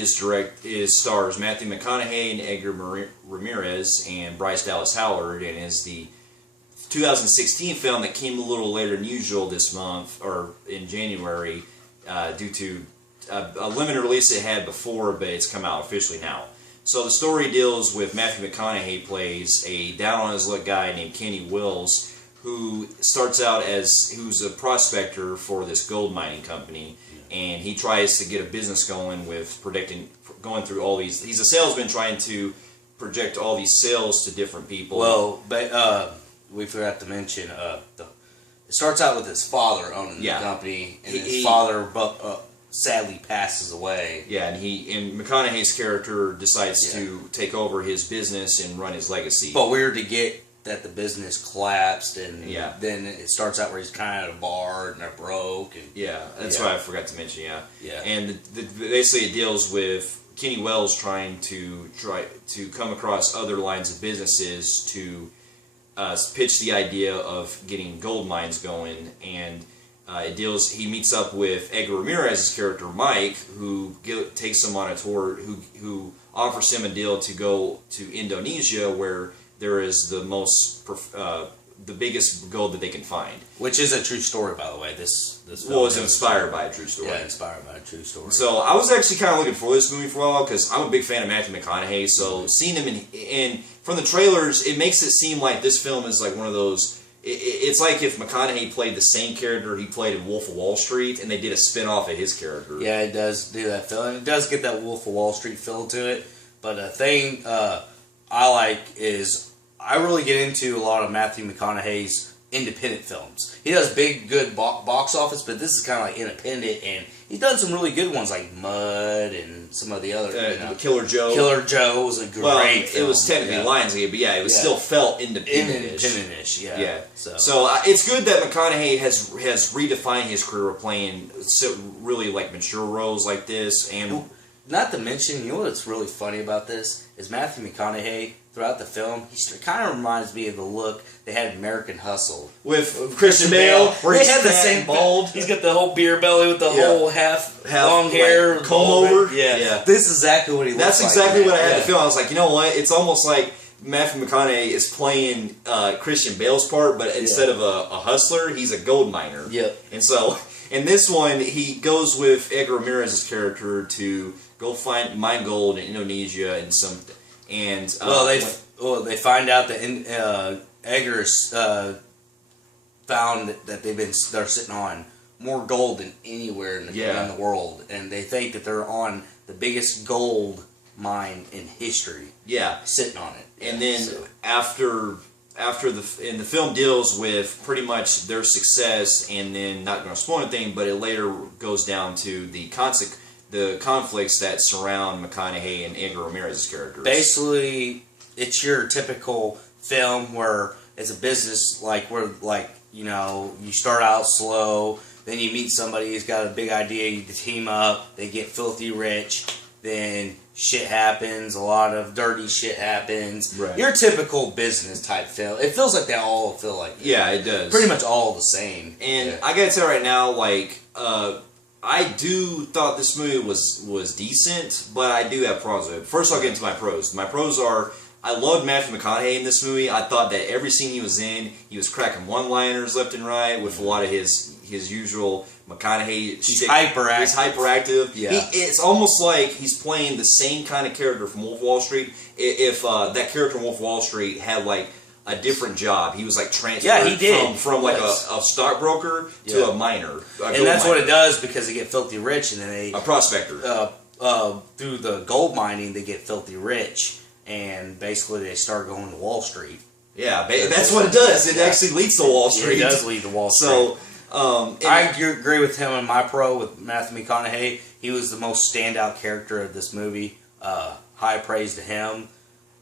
Gold stars Matthew McConaughey and Edgar Ramirez and Bryce Dallas Howard, and is the 2016 film that came a little later than usual this month, or in January, due to a limited release it had before, but it's come out officially now. So the story deals with Matthew McConaughey plays a down-on-his-luck guy named Kenny Wills, who starts out who's a prospector for this gold mining company, and he tries to get a business going with going through all these. He's a salesman trying to project all these sales to different people. Well, but we forgot to mention it starts out with his father owning the company, and his father sadly passes away. Yeah, and McConaughey's character decides to take over his business and run his legacy. But weird to get that the business collapsed, and then it starts out where he's kind of at a bar and they're broke. And that's what I forgot to mention. And basically it deals with Kenny Wells trying to come across other lines of businesses to pitch the idea of getting gold mines going, and he meets up with Edgar Ramirez's character Mike, who takes him on a tour, who offers him a deal to go to Indonesia, where there is the biggest gold that they can find. Which is a true story, by the way. This was inspired by a true story. Yeah, inspired by a true story. So I was actually kind of looking for this movie for a while, because I'm a big fan of Matthew McConaughey, so seeing him in from the trailers, it makes it seem like this film is like one of those. It's like if McConaughey played the same character he played in Wolf of Wall Street, and they did a spin-off of his character. Yeah, it does do that feel. It does get that Wolf of Wall Street feel to it. But the thing I like is I really get into a lot of Matthew McConaughey's independent films. He does big, good box office, but this is kind of like independent, and he's done some really good ones like Mud and some of the other. Killer Joe. Killer Joe was a great film. It was technically Lionsgate, but it was still felt independent-ish. Independent-ish, yeah. So it's good that McConaughey has redefined his career of playing really like mature roles like this, and not to mention, you know what's really funny about this is Matthew McConaughey. Throughout the film, he kind of reminds me of the look they had in American Hustle with Christian Bale, where they had the same bald. He's got the whole beer belly with the whole half long hair, comb over. Yeah, this is exactly what he looks like. That's exactly what I had to feel. I was like, you know what? It's almost like Matthew McConaughey is playing Christian Bale's part, but instead of a hustler, he's a gold miner. Yep. And so in this one, he goes with Edgar Ramirez's character to go mine gold in Indonesia and some. And they find out that Edgar's found that they're sitting on more gold than anywhere in the world, and they think that they're on the biggest gold mine in history. Yeah, sitting on it. And then after the film deals with pretty much their success, and then not going to spoil anything, but it later goes down to the conflicts that surround McConaughey and Edgar Ramirez's characters. Basically, it's your typical film where it's a business you start out slow, then you meet somebody who's got a big idea, you team up, they get filthy rich, then shit happens, a lot of dirty shit happens. Right. Your typical business type film. It feels like they all feel like that. Yeah, it does. Pretty much all the same. And I gotta tell you right now, I thought this movie was decent, but I do have pros with it. First, I'll get into my pros. My pros are, I loved Matthew McConaughey in this movie. I thought that every scene he was in, he was cracking one-liners left and right with a lot of his usual McConaughey. He's hyperactive. He's hyperactive. Yeah. It's almost like he's playing the same kind of character from Wolf of Wall Street. If that character from Wolf of Wall Street had a different job. He was transferred from a stockbroker to a miner. And that's what it does, because they get filthy rich, and then a prospector. Through the gold mining, they get filthy rich, and basically they start going to Wall Street. Yeah, that's what it does. It actually leads to Wall Street. It does lead to Wall Street. So I agree with him in my pro with Matthew McConaughey. He was the most standout character of this movie. High praise to him.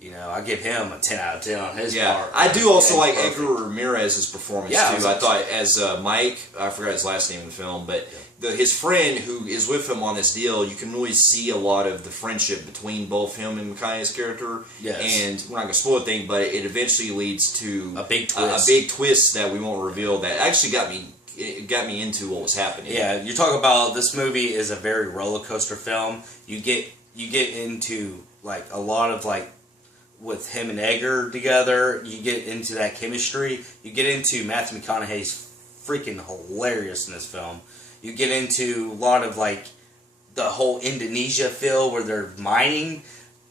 I give him a 10 out of 10 on his part. I do also like Edgar Ramirez's performance too. I thought as Mike, I forgot his last name in the film, but his friend who is with him on this deal, you can really see a lot of the friendship between both him and McConaughey's character. Yes. And we're not going to spoil a thing, but it eventually leads to a big twist. A big twist that we won't reveal that actually got me it got me into what was happening. Yeah, you're talking about this movie is a very roller coaster film. You get into like a lot of like with him and Edgar together. You get into that chemistry. You get into Matthew McConaughey's freaking hilarious in this film. You get into a lot of like the whole Indonesia feel where they're mining.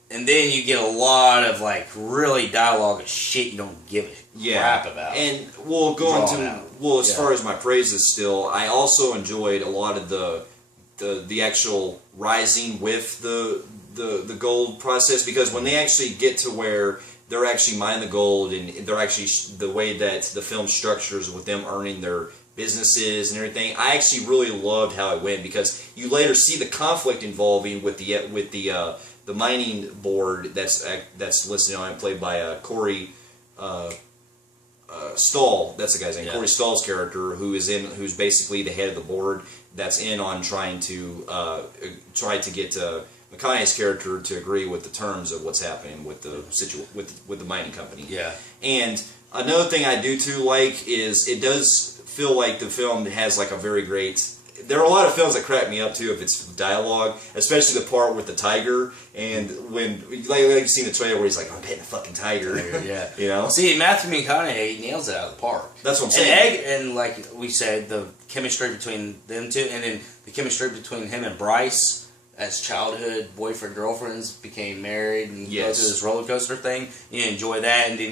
And then you get a lot of like really dialogue of shit you don't give a crap about. And as far as my praises still, I also enjoyed a lot of the actual rising with the gold process, because when they actually get to where they're actually mining the gold, and they're actually the way that the film structures with them earning their businesses and everything, I actually really loved how it went, because you later see the conflict involving with the mining board that's listed on it, played by Corey Stahl. That's the guy's name. Yeah. Corey Stahl's character, who's basically the head of the board that's in on trying to get McConaughey's character to agree with the terms of what's happening with the mining company. Yeah. And another thing I do too like is it does feel like the film has like a very great. There are a lot of films that crack me up too if it's dialogue, especially the part with the tiger, and when like you've seen the trailer where he's like, "I'm petting a fucking tiger," yeah, you know. See, Matthew McConaughey nails it out of the park. That's what I'm saying. And like we said, the chemistry between them two, and then the chemistry between him and Bryce as childhood boyfriend girlfriends became married and go through this roller coaster thing. You enjoy that, and then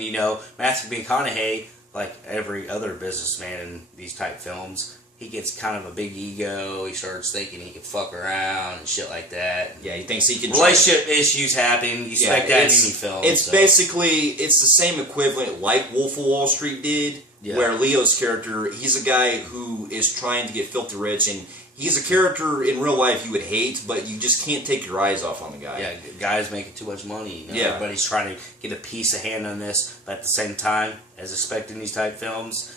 Matthew McConaughey, like every other businessman in these type films, he gets kind of a big ego. He starts thinking he can fuck around and shit like that. Yeah, he thinks he can. Relationship issues happen. You expect that in any film. It's basically the same equivalent like Wolf of Wall Street did, where Leo's character, he's a guy who is trying to get filthy rich, and he's a character in real life you would hate, but you just can't take your eyes off on the guy. Yeah, guys making too much money. Everybody's trying to get a piece of hand on this, but at the same time, as expected in these type films,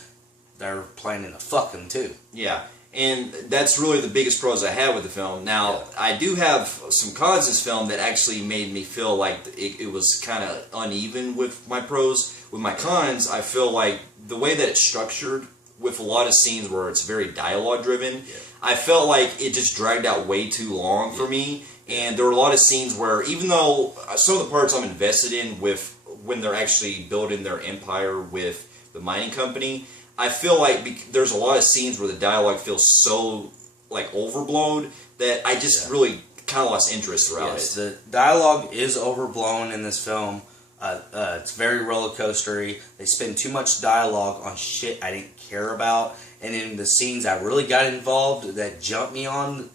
they're planning to fuck him too. Yeah, and that's really the biggest pros I have with the film. Now, I do have some cons in this film that actually made me feel like it was kind of uneven with my pros. With my cons, I feel like the way that it's structured, with a lot of scenes where it's very dialogue driven, I felt like it just dragged out way too long for me. And there were a lot of scenes where, even though some of the parts I'm invested in with when they're actually building their empire with the mining company, I feel like there's a lot of scenes where the dialogue feels so like overblown that I just really kind of lost interest throughout it. The dialogue is overblown in this film. It's very roller coastery. They spend too much dialogue on shit I didn't care about, and in the scenes I really got involved that jumped me on,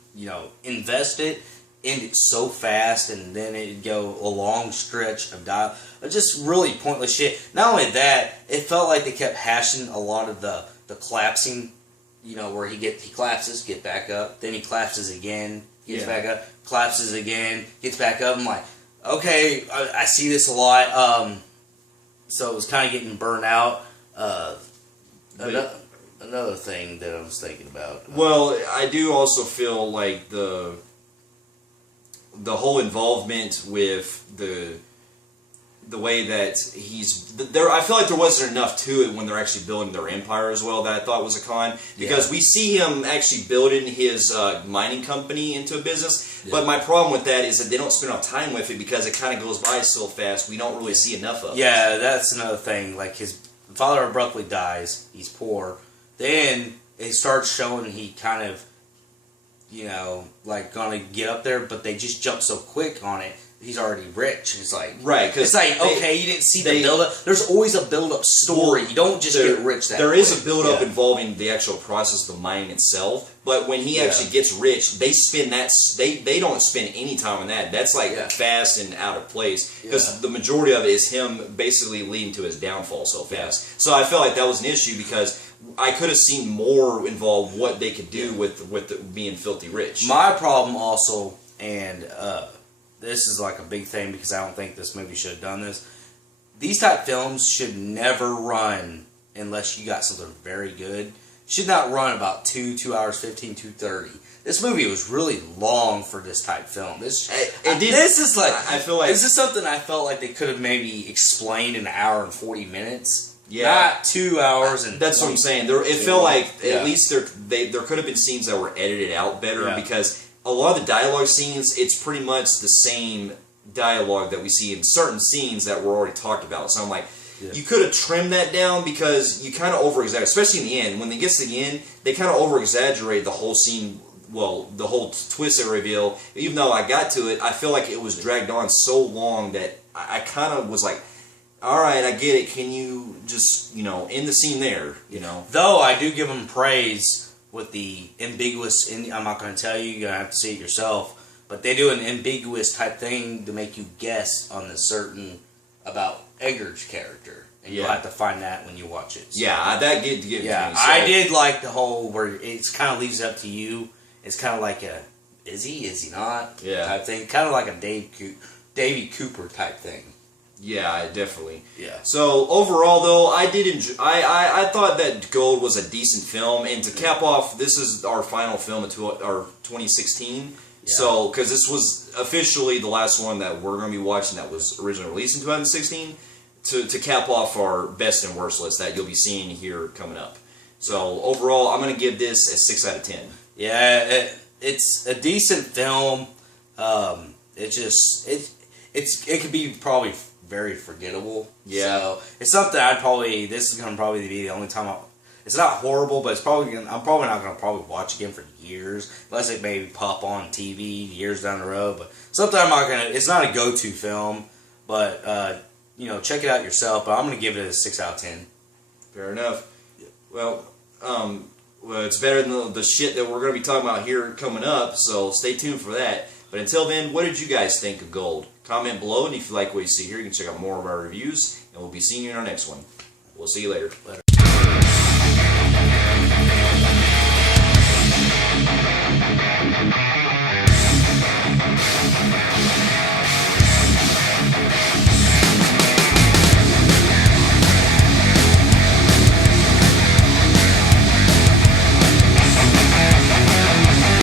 invested, ended so fast, and then it'd go a long stretch of dialogue. Just really pointless shit. Not only that, it felt like they kept hashing a lot of the collapsing, where he collapses, get back up, then he collapses again, gets back up, collapses again, gets back up. I'm like, okay, I see this a lot. So it was kind of getting burnt out. Another thing that I was thinking about. Well, I do also feel like the whole involvement with the way that he's there, I feel like there wasn't enough to it when they're actually building their empire as well, that I thought was a con, because we see him actually building his mining company into a business, but my problem with that is that they don't spend enough time with it because it kind of goes by so fast we don't really see enough of it. Yeah, that's another thing. Like, his father abruptly dies, he's poor, then it starts showing he kind of like gonna get up there, but they just jump so quick on it. He's already rich. It's like, it's like, okay, you didn't see the build-up. There's always a build-up story. You don't just get rich that way. There is a build-up involving the actual process of the mining itself, but when he actually gets rich, they spend that. They don't spend any time on that. That's like fast and out of place, because the majority of it is him basically leading to his downfall so fast. So I felt like that was an issue, because I could have seen more involved what they could do with being filthy rich. My problem also, and this is like a big thing because I don't think this movie should have done this. These type films should never run unless you got something very good. Should not run about 2 hours 15, 2:30. This movie was really long for this type film. This is something I felt like they could have maybe explained in an hour and 40 minutes. Not 2 hours and. That's what I'm saying. It felt like at least there could have been scenes that were edited out better because a lot of the dialogue scenes, it's pretty much the same dialogue that we see in certain scenes that were already talked about. So I'm like, you could have trimmed that down because you kind of over-exaggerate, especially in the end. When it gets to the end, they kind of over-exaggerate the whole scene, well, the whole twist they reveal. Even though I got to it, I feel like it was dragged on so long that I kind of was like, all right, I get it. Can you just, end the scene there, Though I do give them praise with the ambiguous, I'm not going to tell you, you're going to have to see it yourself, but they do an ambiguous type thing to make you guess on the certain about Edgar's character, and you'll have to find that when you watch it. So. Yeah, that get me. So. I did like the whole where it's kind of leaves it up to you. It's kind of like a is he not type thing, kind of like a Davy Cooper type thing. Yeah, definitely. Yeah. So overall, though, I did enjoy. I thought that Gold was a decent film, and to cap off, this is our final film of our 2016. Yeah. So, because this was officially the last one that we're going to be watching that was originally released in 2016, to cap off our best and worst list that you'll be seeing here coming up. So, overall, I'm going to give this a 6 out of 10. Yeah, it's a decent film. It could be probably very forgettable. Yeah. So, it's something this is going to probably be the only time it's not horrible, but I'm probably not going to watch again for years, unless it maybe pop on TV years down the road. But something it's not a go-to film, but check it out yourself. But I'm going to give it a 6 out of 10. Fair enough. Well, it's better than the shit that we're going to be talking about here coming up. So stay tuned for that. But until then, what did you guys think of Gold? Comment below, and if you like what you see here, you can check out more of our reviews, and we'll be seeing you in our next one. We'll see you later.